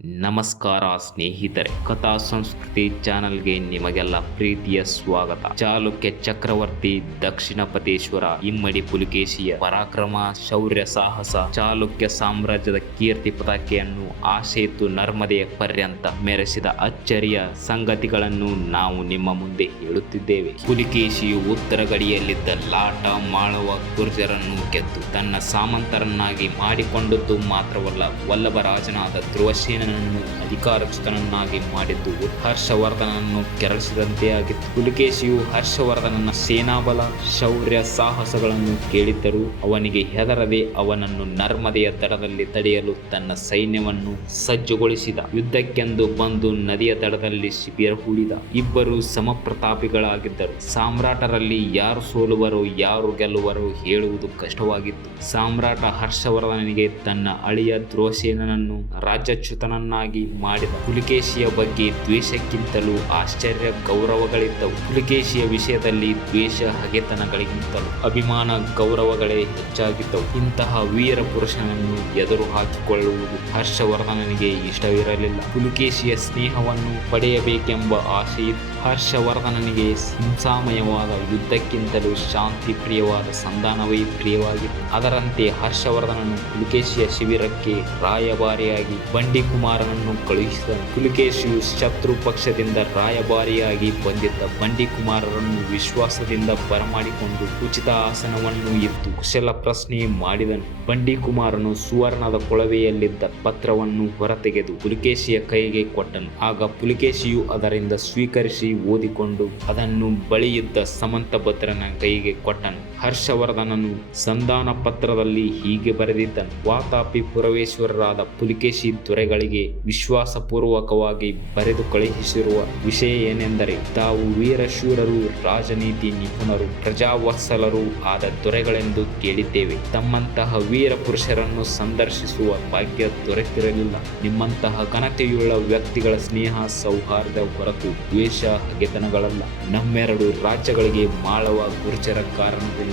ನಮಸ್ಕಾರ ಸ್ನೇಹಿತರೆ, ಕಥಾ ಸಂಸ್ಕೃತಿ ಚಾನೆಲ್ಗೆ ನಿಮಗೆಲ್ಲ ಪ್ರೀತಿಯ ಸ್ವಾಗತ. ಚಾಲುಕ್ಯ ಚಕ್ರವರ್ತಿ ದಕ್ಷಿಣಪತೇಶ್ವರ ಇಮ್ಮಡಿ ಪುಲಿಕೇಶಿಯ ಪರಾಕ್ರಮ, ಶೌರ್ಯ, ಸಾಹಸ, ಚಾಲುಕ್ಯ ಸಾಮ್ರಾಜ್ಯದ ಕೀರ್ತಿ ಪತಾಕೆಯನ್ನು ಆಸೇತು ನರ್ಮದೆಯ ಪರ್ಯಂತ ಮೆರೆಸಿದ ಅಚ್ಚರಿಯ ಸಂಗತಿಗಳನ್ನು ನಾವು ನಿಮ್ಮ ಮುಂದೆ ಹೇಳುತ್ತಿದ್ದೇವೆ. ಪುಲಿಕೇಶಿಯು ಉತ್ತರ ಗಡಿಯಲ್ಲಿದ್ದ ಲಾಟ, ಮಾಳವ, ಗುರ್ಜರನ್ನು ಗೆದ್ದು ತನ್ನ ಸಾಮಂತರನ್ನಾಗಿ ಮಾಡಿಕೊಂಡದ್ದು ಮಾತ್ರವಲ್ಲ, ವಲ್ಲಭರಾಜನಾದ ಧ್ರುವಸೇನನನ್ನು ಅಧಿಕಾರಚ್ಯುತನನ್ನಾಗಿ ಮಾಡಿದ್ದು ಹರ್ಷವರ್ಧನನ್ನು ಕೆರಳಿಸಿದಂತೆ ಆಗಿತ್ತು. ಪುಲಿಕೇಶಿಯು ಹರ್ಷವರ್ಧನನ ಸೇನಾಬಲ, ಶೌರ್ಯ, ಸಾಹಸಗಳನ್ನು ಕೇಳಿದ್ದರೂ ಅವನಿಗೆ ಹೆದರದೆ ಅವನನ್ನು ನರ್ಮದೆಯ ದಡದಲ್ಲಿ ತಡೆಯಲು ತನ್ನ ಸೈನ್ಯವನ್ನು ಸಜ್ಜುಗೊಳಿಸಿದ. ಯುದ್ಧಕ್ಕೆಂದು ಬಂದು ನದಿಯ ದಡದಲ್ಲಿ ಶಿಬಿರ ಹೂಡಿದ. ಇಬ್ಬರು ಸಮಪ್ರತಾಪಿಗಳಾಗಿದ್ದರು. ಸಾಮ್ರಾಟರಲ್ಲಿ ಯಾರು ಸೋಲುವರೋ ಯಾರು ಗೆಲ್ಲುವರೋ ಹೇಳುವುದು ಕಷ್ಟವಾಗಿತ್ತು. ಸಾಮ್ರಾಟ ಹರ್ಷವರ್ಧನನಿಗೆ ತನ್ನ ಅಳಿಯ ಧ್ರುವಸೇನನನ್ನು ರಾಜ್ಯಚ್ಯುತನನ್ನಾಗಿ ಮಾಡಿದ. ಪುಲಿಕೇಶಿಯ ಬಗ್ಗೆ ದ್ವೇಷಕ್ಕಿಂತಲೂ ಆಶ್ಚರ್ಯ ಗೌರವಗಳಿದ್ದವು. ಪುಲಿಕೇಶಿಯ ವಿಷಯದಲ್ಲಿ ದ್ವೇಷ ಹಗೆತನಗಳಿಗಿಂತಲೂ ಅಭಿಮಾನ ಗೌರವಗಳೇ ಹೆಚ್ಚಾಗಿದ್ದವು. ಇಂತಹ ವೀರ ಪುರುಷನನ್ನು ಎದುರು ಹಾಕಿಕೊಳ್ಳುವುದು ಹರ್ಷವರ್ಧನನಿಗೆ ಇಷ್ಟವಿರಲಿಲ್ಲ. ಪುಲಿಕೇಶಿಯ ಸ್ನೇಹವನ್ನು ಪಡೆಯಬೇಕೆಂಬ ಆಸೆಯಿತ್ತು. ಹರ್ಷವರ್ಧನನಿಗೆ ಹಿಂಸಾಮಯವಾದ ಯುದ್ಧಕ್ಕಿಂತಲೂ ಶಾಂತಿ ಪ್ರಿಯವಾದ ಸಂಧಾನವೇ ಪ್ರಿಯವಾಗಿತ್ತು. ಅದರಂತೆ ಹರ್ಷವರ್ಧನನು ಪುಲಿಕೇಶಿಯ ಶಿಬಿರಕ್ಕೆ ರಾಯಭಾರಿಯಾಗಿ ಬಂಡಿಕುಮಾರನನ್ನು ಕಳುಹಿಸಿದನು. ಪುಲಿಕೇಶಿಯು ಶತ್ರು ಪಕ್ಷದಿಂದ ರಾಯಭಾರಿಯಾಗಿ ಬಂದಿದ್ದ ಬಂಡಿಕುಮಾರರನ್ನು ವಿಶ್ವಾಸದಿಂದ ಬರಮಾಡಿಕೊಂಡು ಉಚಿತ ಆಸನವನ್ನು ಇತ್ತು ಕುಶಲ ಪ್ರಶ್ನೆ ಮಾಡಿದನು. ಬಂಡಿಕುಮಾರನು ಸುವರ್ಣದ ಕೊಳವೆಯಲ್ಲಿದ್ದ ಪತ್ರವನ್ನು ಹೊರತೆಗೆದು ಪುಲಿಕೇಶಿಯ ಕೈಗೆ ಕೊಟ್ಟನು. ಆಗ ಪುಲಿಕೇಶಿಯು ಅದರಿಂದ ಸ್ವೀಕರಿಸಿ ಓದಿಕೊಂಡು ಅದನ್ನು ಬಳಿಯಿದ್ದ ಸಮಂತಭದ್ರನ ಕೈಗೆ ಕೊಟ್ಟನು. ಹರ್ಷವರ್ಧನನು ಸಂಧಾನ ಪತ್ರದಲ್ಲಿ ಹೀಗೆ ಬರೆದಿದ್ದನು: ವಾತಾಪಿ ಪುರವೇಶ್ವರರಾದ ಪುಲಿಕೇಶಿ ದೊರೆಗಳಿಗೆ ವಿಶ್ವಾಸಪೂರ್ವಕವಾಗಿ ಬರೆದು ಕಳುಹಿಸಿರುವ ವಿಷಯ ಏನೆಂದರೆ, ತಾವು ವೀರಶೂರರು, ರಾಜನೀತಿ ನಿಪುಣರು, ಪ್ರಜಾವತ್ಸಲರೂ ಆದ ದೊರೆಗಳೆಂದು ಕೇಳಿದ್ದೇವೆ. ತಮ್ಮಂತಹ ವೀರ ಪುರುಷರನ್ನು ಸಂದರ್ಶಿಸುವ ಭಾಗ್ಯ ದೊರೆತಿರಲಿಲ್ಲ. ನಿಮ್ಮಂತಹ ಘನತೆಯುಳ್ಳ ವ್ಯಕ್ತಿಗಳ ಸ್ನೇಹ ಸೌಹಾರ್ದ ಹೊರತು ದ್ವೇಷ ಹಗೆತನಗಳಲ್ಲ. ನಮ್ಮೆರಡು ರಾಜ್ಯಗಳಿಗೆ ಮಾಳವ ಗುರ್ಜರ ಕಾರಣದಿಂದಲೂ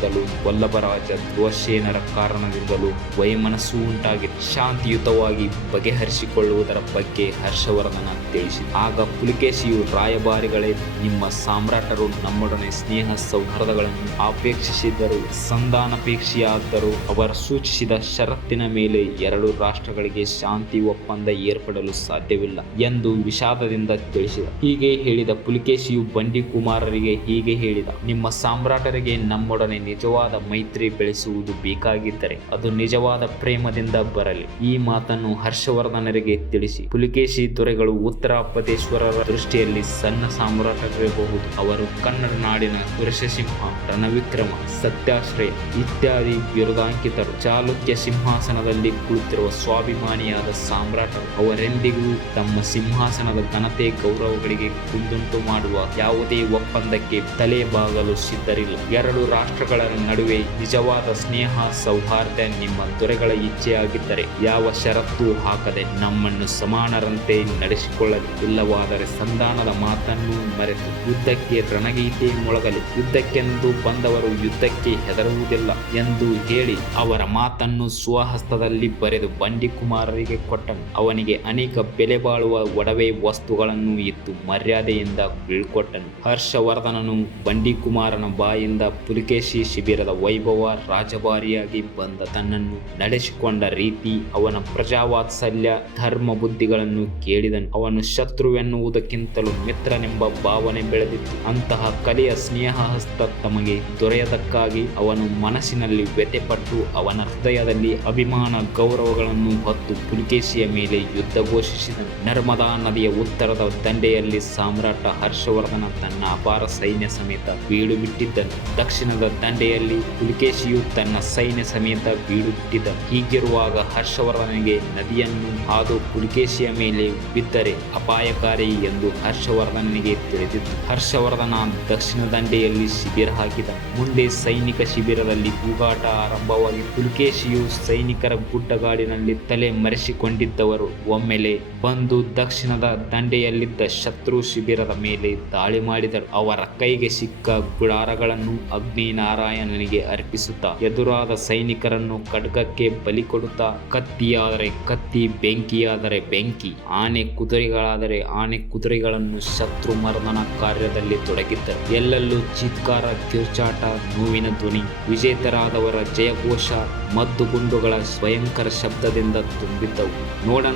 ವಲ್ಲಭರಾಜ ಧ್ರುವಸೇನರ ಕಾರಣದಿಂದಲೂ ವೈಮನಸ್ಸು ಉಂಟಾಗಿದೆ. ಶಾಂತಿಯುತವಾಗಿ ಬಗೆಹರಿಸಿಕೊಳ್ಳುವುದರ ಬಗ್ಗೆ ಹರ್ಷವರ್ಧನ ತಿಳಿಸಿದ. ಆಗ ಪುಲಿಕೇಶಿಯು ರಾಯಭಾರಿಗಳೇ, ನಿಮ್ಮ ಸಾಮ್ರಾಟರು ನಮ್ಮೊಡನೆ ಸ್ನೇಹ ಸೌಹಾರ್ದಗಳನ್ನು ಅಪೇಕ್ಷಿಸಿದ್ದರು, ಸಂಧಾನಾಪೇಕ್ಷೆಯಾದರೂ ಅವರು ಸೂಚಿಸಿದ ಷರತ್ತಿನ ಮೇಲೆ ಎರಡು ರಾಷ್ಟ್ರಗಳಿಗೆ ಶಾಂತಿ ಒಪ್ಪಂದ ಏರ್ಪಡಲು ಸಾಧ್ಯವಿಲ್ಲ ಎಂದು ವಿಷಾದದಿಂದ ತಿಳಿಸಿದ. ಹೀಗೆ ಹೇಳಿದ ಪುಲಿಕೇಶಿಯು ಬಂಡಿಕುಮಾರರಿಗೆ ಹೀಗೆ ಹೇಳಿದ: ನಿಮ್ಮ ಸಾಮ್ರಾಟರಿಗೆ ನಮ್ಮೊಡನೆ ನಿಜವಾದ ಮೈತ್ರಿ ಬೆಳೆಸುವುದು ಬೇಕಾಗಿದ್ದರೆ ಅದು ನಿಜವಾದ ಪ್ರೇಮದಿಂದ ಬರಲಿ. ಈ ಮಾತನ್ನು ಹರ್ಷವರ್ಧನರಿಗೆ ತಿಳಿಸಿ, ಪುಲಿಕೇಶಿ ದೊರೆಗಳು ಉತ್ತರಾಪತೇಶ್ವರರ ದೃಷ್ಟಿಯಲ್ಲಿ ಸಣ್ಣ ಸಾಮ್ರಾಟರಿರಬಹುದು. ಅವರು ಕನ್ನಡ ನಾಡಿನ ಪುರುಷಸಿಂಹ, ರಣವಿಕ್ರಮ, ಸತ್ಯಾಶ್ರಯ ಇತ್ಯಾದಿ ಬಿರುದಾಂಕಿತರು. ಚಾಲುಕ್ಯ ಸಿಂಹಾಸನದಲ್ಲಿ ಕುಳಿತಿರುವ ಸ್ವಾಭಿಮಾನಿಯಾದ ಸಾಮ್ರಾಟರು. ಅವರೆಂದಿಗೂ ತಮ್ಮ ಸಿಂಹಾಸನದ ಘನತೆ ಗೌರವಗಳಿಗೆ ಕುಂದುಂಟು ಮಾಡುವ ಯಾವುದೇ ಒಪ್ಪಂದಕ್ಕೆ ತಲೆ ಬಾಗಲು ಸಿದ್ಧರಿಲ್ಲ. ಎರಡು ರಾಷ್ಟ್ರಗಳ ನಡುವೆ ನಿಜವಾದ ಸ್ನೇಹ ಸೌಹಾರ್ದ ನಿಮ್ಮ ದೊರೆಗಳ ಇಚ್ಛೆಯಾಗಿದ್ದರೆ ಯಾವ ಷರತ್ತು ಹಾಕದೆ ನಮ್ಮನ್ನು ಸಮಾನರಂತೆ ನಡೆಸಿಕೊಳ್ಳಲಿ. ಇಲ್ಲವಾದರೆ ಸಂಧಾನದ ಮಾತನ್ನು ಮರೆತು ಯುದ್ಧಕ್ಕೆ ರಣಗೀತೆ ಮೊಳಗಲಿ. ಯುದ್ಧಕ್ಕೆಂದು ಬಂದವರು ಯುದ್ಧಕ್ಕೆ ಹೆದರುವುದಿಲ್ಲ ಎಂದು ಹೇಳಿ ಅವರ ಮಾತನ್ನು ಸ್ವಹಸ್ತದಲ್ಲಿ ಬರೆದು ಬಂಡಿಕುಮಾರರಿಗೆ ಕೊಟ್ಟನು. ಅವನಿಗೆ ಅನೇಕ ಬೆಲೆ ಬಾಳುವ ಒಡವೆ ವಸ್ತುಗಳನ್ನು ಇತ್ತು ಮರ್ಯಾದೆಯಿಂದ ಬೀಳ್ಕೊಟ್ಟನು. ಹರ್ಷವರ್ಧನನು ಬಂಡಿಕುಮಾರನ ಬಾಯಿಂದ ಪುಲಿಕೇಶಿ ಶಿಬಿರದ ವೈಭವ, ರಾಜಭಾರಿಯಾಗಿ ಬಂದ ತನ್ನನ್ನು ನಡೆಸಿಕೊಂಡ ರೀತಿ, ಅವನ ಪ್ರಜಾವಾತ್ಸಲ್ಯ, ಧರ್ಮ ಬುದ್ಧಿಗಳನ್ನು ಕೇಳಿದನು. ಅವನು ಶತ್ರುವೆನ್ನುವುದಕ್ಕಿಂತಲೂ ಮಿತ್ರನೆಂಬ ಭಾವನೆ ಬೆಳೆದಿತ್ತು. ಅಂತಹ ಕಲೆಯ ಸ್ನೇಹ ಹಸ್ತ ತಮಗೆ ದೊರೆಯದಕ್ಕಾಗಿ ಅವನು ಮನಸ್ಸಿನಲ್ಲಿ ವ್ಯಥೆಪಟ್ಟು ಅವನ ಹೃದಯದಲ್ಲಿ ಅಭಿಮಾನ ಗೌರವಗಳನ್ನು ಹೊತ್ತು ಪುಲಿಕೇಶಿಯ ಮೇಲೆ ಯುದ್ಧ ಘೋಷಿಸಿದನು. ನರ್ಮದಾ ನದಿಯ ಉತ್ತರದ ದಂಡೆಯಲ್ಲಿ ಸಾಮ್ರಾಟ ಹರ್ಷವರ್ಧನ ತನ್ನ ಅಪಾರ ಸೈನ್ಯ ಸಮೇತ ಬೀಡು ಬಿಟ್ಟಿದ್ದನು. ದಕ್ಷಿಣದ ದಂಡೆಯಲ್ಲಿ ಪುಲಿಕೇಶಿಯು ತನ್ನ ಸೈನ್ಯ ಸಮೇತ ಬೀಡು ಬಿಟ್ಟಿದ್ದನು. ಹೀಗಿರುವಾಗ ಹರ್ಷವರ್ಧನಿಗೆ ನದಿಯನ್ನು ಹಾದು ಪುಲಿಕೇಶಿಯ ಮೇಲೆ ಬಿದ್ದರೆ ಅಪಾಯಕಾರಿ ಎಂದು ಹರ್ಷವರ್ಧನನಿಗೆ ತಿಳಿದಿತ್ತು. ಹರ್ಷವರ್ಧನ ದಕ್ಷಿಣ ದಂಡೆಯಲ್ಲಿ ಶಿಬಿರ ಹಾಕಿದ. ಮುಂದೆ ಸೈನಿಕ ಶಿಬಿರದಲ್ಲಿ ಕೂಗಾಟ ಆರಂಭವಾಗಿ ಪುಲಿಕೇಶಿಯು ಸೈನಿಕರ ಗುಡ್ಡಗಾಡಿನಲ್ಲಿ ತಲೆ ಮರೆಸಿಕೊಂಡಿದ್ದವರು ಒಮ್ಮೆಲೆ ಬಂದು ದಕ್ಷಿಣದ ದಂಡೆಯಲ್ಲಿದ್ದ ಶತ್ರು ಶಿಬಿರದ ಮೇಲೆ ದಾಳಿ ಮಾಡಿದರು. ಅವರ ಕೈಗೆ ಸಿಕ್ಕ ಗುಡಾರಗಳನ್ನು ಅಗ್ನಿ ನಾರಾಯಣನಿಗೆ ಅರ್ಪಿಸುತ್ತಾ ಎದುರಾದ ಸೈನಿಕರನ್ನು ಖಡ್ಗಕ್ಕೆ ಬಲಿ ಕೊಡುತ್ತಾ ಕತ್ತಿಯಾದರೆ ಕತ್ತಿ, ಬೆಂಕಿಯಾದರೆ ಬೆಂಕಿ, ಆನೆ ಕುದುರೆಗಳಾದರೆ ಆನೆ ಕುದುರೆಗಳನ್ನು ಶತ್ರು ಮರ್ದನ ಕಾರ್ಯದಲ್ಲಿ ತೊಡಗಿದ್ದರು. ಎಲ್ಲೆಲ್ಲೂ ಚೀತ್ಕಾರ, ಕಿರ್ಚಾಟ, ನೋವಿನ ಧ್ವನಿ, ವಿಜೇತರಾದವರ ಜಯಘೋಷ, ಮದ್ದುಗುಂಡುಗಳ ಭಯಂಕರ ಶಬ್ದದಿಂದ ತುಂಬಿದ್ದವು.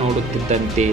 ನೋಡುತ್ತಿದ್ದಂತೆ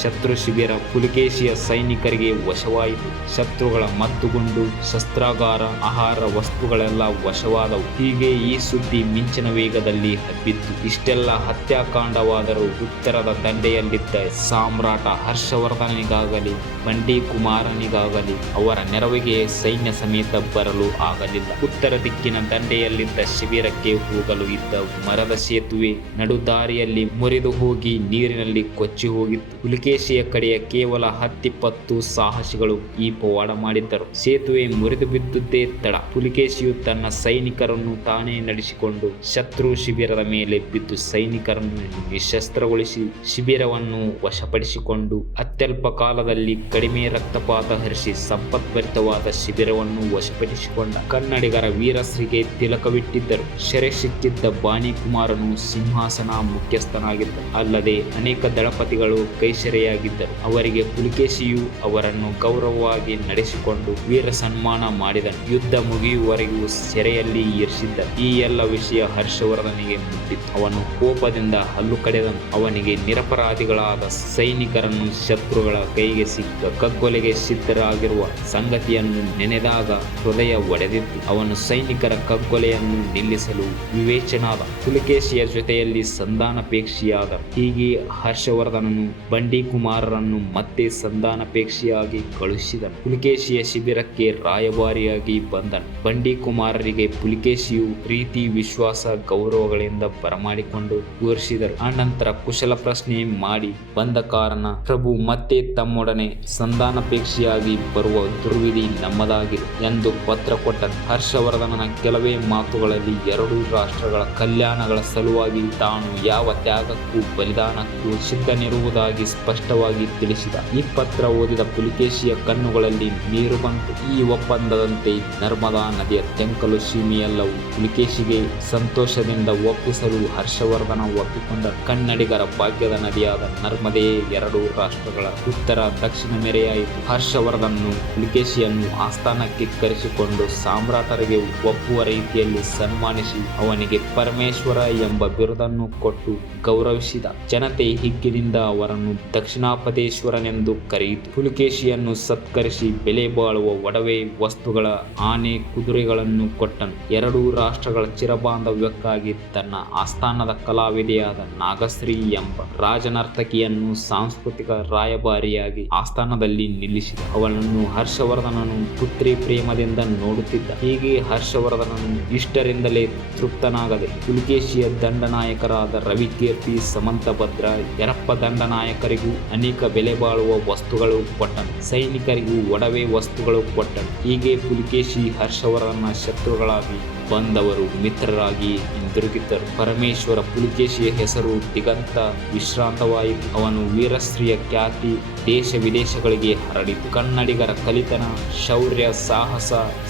ಶತ್ರು ಶಿಬಿರ ಪುಲಿಕೇಶಿಯ ಸೈನಿಕರಿಗೆ ವಶವಾಯಿತು. ಶತ್ರುಗಳ ಮದ್ದುಗುಂಡು, ಶಸ್ತ್ರಾಗಾರ, ಆಹಾರ ವಸ್ತುಗಳೆಲ್ಲ ವಶವಾದವು. ಹೀಗೆ ಈ ಸುದ್ದಿ ಮಿಂಚಿನ ವೇಗದಲ್ಲಿ ಹಬ್ಬಿತ್ತು. ಇಷ್ಟೆಲ್ಲ ಹತ್ಯಾಕಾಂಡವಾದರೂ ಉತ್ತರದ ದಂಡೆಯಲ್ಲಿದ್ದ ಸಾಮ್ರಾಟ ಹರ್ಷವರ್ಧನಿಗಾಗಲಿ ಬಂಡಿ ಕುಮಾರನಿಗಾಗಲಿ ಅವರ ನೆರವಿಗೆ ಸೈನ್ಯ ಸಮೇತ ಬರಲು ಆಗಲಿಲ್ಲ. ಉತ್ತರ ದಿಕ್ಕಿನ ದಂಡೆಯಲ್ಲಿದ್ದ ಶಿಬಿರಕ್ಕೆ ಹೋಗಲು ಇದ್ದ ಮರದ ಸೇತುವೆ ನಡುದಾರಿಯಲ್ಲಿ ಮುರಿದು ಹೋಗಿ ನೀರಿನಲ್ಲಿ ಕೊಚ್ಚಿ ಹೋಗಿತ್ತು. ಪುಲಿಕೇಶಿಯ ಕಡೆಯ ಕೇವಲ 10-20 ಸಾಹಸಿಗಳು ಈ ಪವಾಡ ಮಾಡಿದ್ದರು. ಸೇತುವೆ ಮುರಿದು ಬಿದ್ದುದೇ ತಡ. ಪುಲಿಕೇಶಿಯು ತನ್ನ ಸೈನಿಕರನ್ನು ತಾನೇ ನಡೆಸಿಕೊಂಡು ಶತ್ರು ಶಿಬಿರದ ಮೇಲೆ ಬಿದ್ದು ಸೈನಿಕರನ್ನು ನಿಶಸ್ತ್ರಗೊಳಿಸಿ ಶಿಬಿರವನ್ನು ವಶಪಡಿಸಿಕೊಂಡು ಅತ್ಯಲ್ಪ ಕಾಲದಲ್ಲಿ ಕಡಿಮೆ ರಕ್ತಪಾತ ಹರಿಸಿ ಸಂಪತ್ಭರಿತವಾದ ಶಿಬಿರವನ್ನು ವಶಪಡಿಸಿಕೊಂಡ. ಕನ್ನಡಿಗರ ವೀರಶ್ರೀಗೆ ತಿಲಕವಿಟ್ಟಿದ್ದರು. ಸೆರೆ ಸಿಕ್ಕಿದ್ದ ಬಾಣಿಕುಮಾರನು ಸಿಂಹಾಸನ ಮುಖ್ಯಸ್ಥನಾಗಿದ್ದ. ಅಲ್ಲದೆ ಅನೇಕ ದಳಪತಿಗಳು ಕೈಸೆರೆಯಾಗಿದ್ದರು. ಅವರಿಗೆ ಪುಲಿಕೇಶಿಯು ಅವರನ್ನು ಗೌರವವಾಗಿ ನಡೆಸಿಕೊಂಡು ವೀರ ಸನ್ಮಾನ ಮಾಡಿದನು. ಯುದ್ಧ ಮುಗಿಯುವವರೆಗೂ ಸೆರೆಯಲ್ಲಿ ಇರಿಸಿದ್ದ. ಈ ಎಲ್ಲ ವಿಷಯ ಹರ್ಷವರ್ಧನಿಗೆ ಮುಟ್ಟಿತು. ಅವನು ಕೋಪದಿಂದ ಹಲ್ಲು ಕಡೆದನು. ಅವನಿಗೆ ನಿರಪರಾಧಿಗಳಾದ ಸೈನಿಕರನ್ನು ಶತ್ರುಗಳ ಕೈಗೆ ಸಿಕ್ಕ ಕಗ್ಗೊಲೆಗೆ ಸಿದ್ಧರಾಗಿರುವ ಸಂಗತಿಯನ್ನು ನೆನೆದಾಗ ಹೃದಯ ಒಡೆದಿತ್ತು. ಅವನು ಸೈನಿಕರ ಕಗ್ಗೊಲೆಯನ್ನು ನಿಲ್ಲಿಸಲು ವಿವೇಚನಾದ. ಪುಲಿಕೇಶಿಯ ಜೊತೆಯಲ್ಲಿ ಸಂಧಾನಪೇಕ್ಷಿಯಾದ. ಹೀಗೆ ಹರ್ಷವರ್ಧನನು ಬಂಡಿ ಕುಮಾರರನ್ನು ಮತ್ತೆ ಸಂಧಾನಪೇಕ್ಷಿಯಾಗಿ ಕಳುಹಿಸಿದನು. ಪುಲಿಕೇಶಿಯ ಶಿಬಿರಕ್ಕೆ ರಾಯಭಾರಿಯಾಗಿ ಬಂದನು. ಬಂಡಿ ಕುಮಾರರಿಗೆ ಪುಲಿಕೇಶಿಯು ಪ್ರೀತಿ, ವಿಶ್ವಾಸ, ಗೌರವಗಳಿಂದ ಬರಮಾಡಿಕೊಂಡು ಕೂರಿಸಿದರು. ಆನಂತರ ಕುಶಲ ಪ್ರಶ್ನೆ ಮಾಡಿ ಬಂದ ಕಾರಣ ಪ್ರಭು ಮತ್ತೆ ತಮ್ಮೊಡನೆ ಸಂಧಾನಪೇಕ್ಷಿಯಾಗಿ ಬರುವ ದುರ್ವಿಧಿ ನಮ್ಮದಾಗಿದೆ ಎಂದು ಪತ್ರ ಕೊಟ್ಟನು. ಹರ್ಷವರ್ಧನನ ಕೆಲವೇ ಮಾತುಗಳಲ್ಲಿ ಎರಡೂ ರಾಷ್ಟ್ರಗಳ ಕಲ್ಯಾಣಗಳ ಸಲುವಾಗಿ ತಾನು ಯಾವ ತ್ಯಾಗಕ್ಕೂ ಬಲಿದಾನಕ್ಕೂ ಸಿದ್ಧನಿರುವುದಾಗಿ ಸ್ಪಷ್ಟವಾಗಿ ತಿಳಿಸಿದ. ಈ ಪತ್ರ ಓದಿದ ಪುಲಿಕೇಶಿಯ ಕಣ್ಣುಗಳಲ್ಲಿ ನೀರು ಬಂತು. ಈ ಒಪ್ಪಂದದಂತೆ ನರ್ಮದಾ ನದಿಯ ತೆಂಕಲು ಸೀಮೆಯೆಲ್ಲವೂ ಪುಲಿಕೇಶಿಗೆ ಸಂತೋಷದಿಂದ ಒಪ್ಪಿಸಲು ಹರ್ಷವರ್ಧನ ಒಪ್ಪಿಕೊಂಡ. ಕನ್ನಡಿಗರ ಭಾಗ್ಯದ ನದಿಯಾದ ನರ್ಮದೆಯೇ ಎರಡೂ ರಾಷ್ಟ್ರಗಳ ಉತ್ತರ ದಕ್ಷಿಣ ಮೇರೆಯಾಯಿತು. ಹರ್ಷವರ್ಧನನು ಪುಲಿಕೇಶಿಯನ್ನು ಆಸ್ಥಾನಕ್ಕೆ ಕರೆಸಿಕೊಂಡು ಸಾಮ್ರಾಟರಿಗೆ ಒಪ್ಪುವ ರೀತಿಯಲ್ಲಿ ಸನ್ಮಾನಿಸಿ ಅವನಿಗೆ ಪರಮೇಶ್ವರ ಎಂಬ ಬಿರುದನ್ನು ಕೊಟ್ಟು ಗೌರವಿಸಿದ. ಜನತೆ ಹಿಗ್ಗಿನಿಂದ ಅವರನ್ನು ದಕ್ಷಿಣಾಪದೇಶ್ವರನೆಂದು ಕರೆಯಿತು. ಪುಲಿಕೇಶಿಯನ್ನು ಸತ್ಕರಿಸಿ ಬೆಲೆ ಬಾಳುವ ಒಡವೆ ವಸ್ತುಗಳ ಆನೆ ಕುದುರೆಗಳನ್ನು ಕೊಟ್ಟನು. ಎರಡೂ ರಾಷ್ಟ್ರಗಳ ಚಿರಬಾಂಧವ್ಯಕ್ಕಾಗಿ ತನ್ನ ಆಸ್ಥಾನದ ಕಲಾವಿದೆಯಾದ ನಾಗಶ್ರೀ ಎಂಬ ರಾಜನರ್ತಕಿಯನ್ನು ಸಾಂಸ್ಕೃತಿಕ ರಾಯಭಾರಿಯಾಗಿ ಆಸ್ಥಾನದಲ್ಲಿ ನಿಲ್ಲಿಸಿದ. ಅವಳನ್ನು ಹರ್ಷವರ್ಧನನು ಪುತ್ರಿ ಪ್ರೇಮದಿಂದ ನೋಡುತ್ತಿದ್ದ. ಹೀಗೆ ಹರ್ಷವರ್ಧನನು ಇಷ್ಟರಿಂದಲೇ ತೃಪ್ತನಾಗದೆ ಪುಲಿಕೇಶಿಯ ದಂಡನಾಯಕರಾದ ರವಿಕೀರ್ತಿ, ಸಮಂತಭದ್ರ, ಯರಪ್ಪ ದಂಡನಾಯಕರಿಗೂ ಅನೇಕ ಬೆಲೆ ಬಾಳುವ ವಸ್ತುಗಳು ಕೊಟ್ಟನು. ಸೈನಿಕರಿಗೂ ಒಡವೆ ವಸ್ತುಗಳು ಕೊಟ್ಟನು. ಹೀಗೆ ಪುಲಿಕೇಶಿ ಹರ್ಷವರ್ಧನ ಶತ್ರುಗಳಾಗಿ ಬಂದವರು ಮಿತ್ರರಾಗಿ ಹಿಂದಿರುಗಿದ್ದರು. ಪರಮೇಶ್ವರ ಪುಲಿಕೇಶಿಯ ಹೆಸರು ದಿಗಂತ ವಿಶ್ರಾಂತವಾಯಿತು. ಅವನು ವೀರಶ್ರೀಯ ಖ್ಯಾತಿ ದೇಶ ವಿದೇಶಗಳಿಗೆ ಹರಡಿತು. ಕನ್ನಡಿಗರ ಕಲಿತನ, ಶೌರ್ಯ,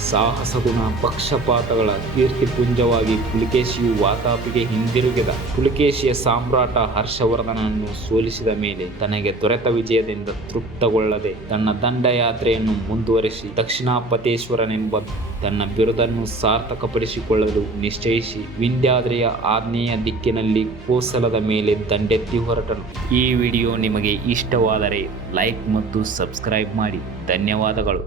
ಸಾಹಸ ಗುಣ, ಪಕ್ಷಪಾತಗಳ ಕೀರ್ತಿಪುಂಜವಾಗಿ ಪುಲಿಕೇಶಿಯು ವಾತಾಪಿಗೆ ಹಿಂದಿರುಗಿದ. ಪುಲಿಕೇಶಿಯ ಸಾಮ್ರಾಟ ಹರ್ಷವರ್ಧನನ್ನು ಸೋಲಿಸಿದ ಮೇಲೆ ತನಗೆ ದೊರೆತ ವಿಜಯದಿಂದ ತೃಪ್ತಗೊಳ್ಳದೆ ತನ್ನ ದಂಡಯಾತ್ರೆಯನ್ನು ಮುಂದುವರಿಸಿ ದಕ್ಷಿಣಾಪತೇಶ್ವರನೆಂಬ ತನ್ನ ಬಿರುದನ್ನು ಸಾರ್ಥಕಪಡಿಸಿಕೊಳ್ಳಲು ನಿಶ್ಚಯಿಸಿ ವಿಂಧ್ಯಾದ್ರಿಯ ಆಗ್ನೇಯ ದಿಕ್ಕಿನಲ್ಲಿ ಕೋಸಲದ ಮೇಲೆ ದಂಡೆತ್ತಿ ಹೊರಟನು. ಈ ವಿಡಿಯೋ ನಿಮಗೆ ಇಷ್ಟವಾದರೆ ಲೈಕ್ ಮತ್ತು ಸಬ್ಸ್ಕ್ರೈಬ್ ಮಾಡಿ. ಧನ್ಯವಾದಗಳು.